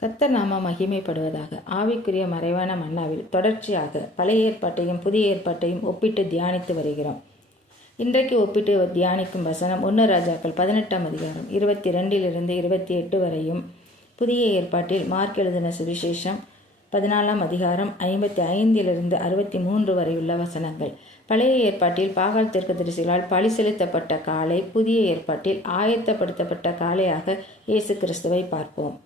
கர்த்தர் நாம மகிமைப்படுவதாக. ஆவிக்குரிய மறைவான மன்னாவில் தொடர்ச்சியாக பழைய ஏற்பாட்டையும் புதிய ஏற்பாட்டையும் ஒப்பிட்டு தியானித்து வருகிறோம். இன்றைக்கு ஒப்பிட்டு தியானிக்கும் வசனம் 1 ராஜாக்கள் 18ஆம் அதிகாரம் 22 28 வரையும், புதிய ஏற்பாட்டில் மார்க் எழுதின சுவிசேஷம் 14ஆம் அதிகாரம் 55 63 வரை உள்ள வசனங்கள். பழைய ஏற்பாட்டில் பாகால் தீர்க்கதரிசிகளால் பழி செலுத்தப்பட்ட காளை, புதிய ஏற்பாட்டில் ஆயத்தப்படுத்தப்பட்ட காளையாக இயேசு கிறிஸ்துவை பார்ப்போம்.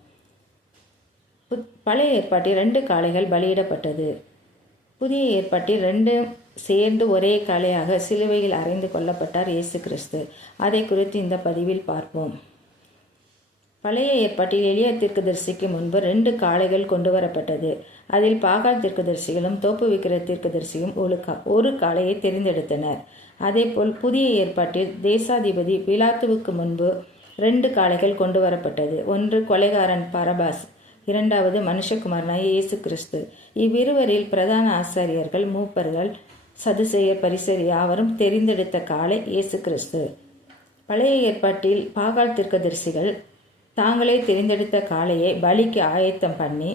பழைய ஏற்பாட்டில் 2 காளைகள் பலியிடப்பட்டது. புதிய ஏற்பாட்டில் 2 சேர்ந்து ஒரே காளையாக சிலுவையில் அறைந்து கொல்லப்பட்டார் இயேசு கிறிஸ்து. அதை குறித்து இந்த பதிவில் பார்ப்போம். பழைய ஏற்பாட்டில் எலியா தீர்க்கதரிசிக்கு முன்பு 2 காளைகள் கொண்டு வரப்பட்டது. அதில் பாகால் தீர்க்கதரிசிகளும் தோப்பு விக்கிர தீர்க்கதரிசியும் ஒரு காளையை தெரிந்தெடுத்தனர். அதேபோல் புதிய ஏற்பாட்டில் தேசாதிபதி பிலாத்துவுக்கு முன்பு 2 காளைகள் கொண்டு வரப்பட்டது. ஒன்று கொலைகாரன் பரபாஸ், 2வது மனுஷகுமாரனாய் இயேசு கிறிஸ்து. இவ்விருவரில் பிரதான ஆசாரியர்கள், மூப்பர்கள், சதுசேயர், பரிசேயர் யாவரும் தெரிந்தெடுத்த காளை இயேசு கிறிஸ்து. பழைய ஏற்பாட்டில் பாகால் தீர்க்கதரிசிகள் தாங்களே தெரிந்தெடுத்த காளையை பலிக்கு ஆயத்தம் பண்ணி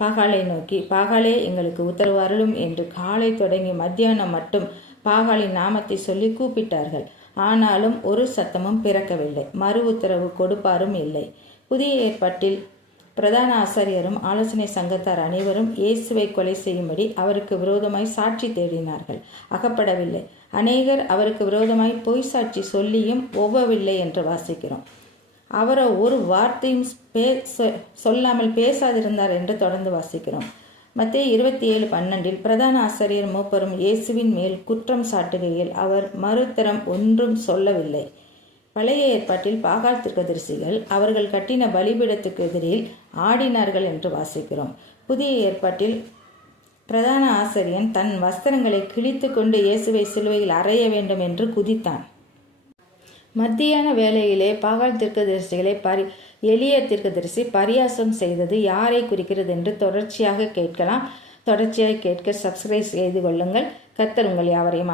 பாகாலை நோக்கி, பாகாலே எங்களுக்கு உத்தரவு அருளும் என்று காலை தொடங்கி மத்தியானம் மட்டும் பாகாலின் நாமத்தை சொல்லி கூப்பிட்டார்கள். ஆனாலும் ஒரு சத்தமும் பிறக்கவில்லை, மறு உத்தரவு கொடுப்பாரும் இல்லை. புதிய ஏற்பாட்டில் பிரதான ஆசாரியரும் ஆலோசனை சங்கத்தார் அனைவரும் இயேசுவை கொலை செய்யும்படி அவருக்கு விரோதமாய் சாட்சி தேடினார்கள், அகப்படவில்லை. அநேகர் அவருக்கு விரோதமாய் பொய் சாட்சி சொல்லியும் ஒவ்வவில்லை என்று வாசிக்கிறோம். அவரை ஒரு வார்த்தையும் சொல்லாமல் பேசாதிருந்தார் என்று தொடர்ந்து வாசிக்கிறோம். மத்தேயு 27:12 பிரதான ஆசாரியர் மூப்பரும் இயேசுவின் மேல் குற்றம் சாட்டுகையில் அவர் மறுத்தரம் ஒன்றும் சொல்லவில்லை. பழைய ஏற்பாட்டில் பாகால் தீர்க்கதரிசிகள் அவர்கள் கட்டின பலிபீடத்துக்கு எதிரில் ஆடினார்கள் என்று வாசிக்கிறோம். புதிய ஏற்பாட்டில் பிரதான ஆசாரியன் தன் வஸ்திரங்களை கிழித்து கொண்டு இயேசுவை சிலுவையில் அறைய வேண்டும் என்று குதித்தான். மத்தியான வேளையிலே பாகால் தீர்க்கதரிசிகளை எலியா தீர்க்கதரிசி பரியாசம் செய்தது யாரை குறிக்கிறது என்று தொடர்ச்சியாக கேட்கலாம். தொடர்ச்சியாக கேட்க சப்ஸ்கிரைப் செய்து கொள்ளுங்கள். கர்த்தர் உங்கள் யாவரையும்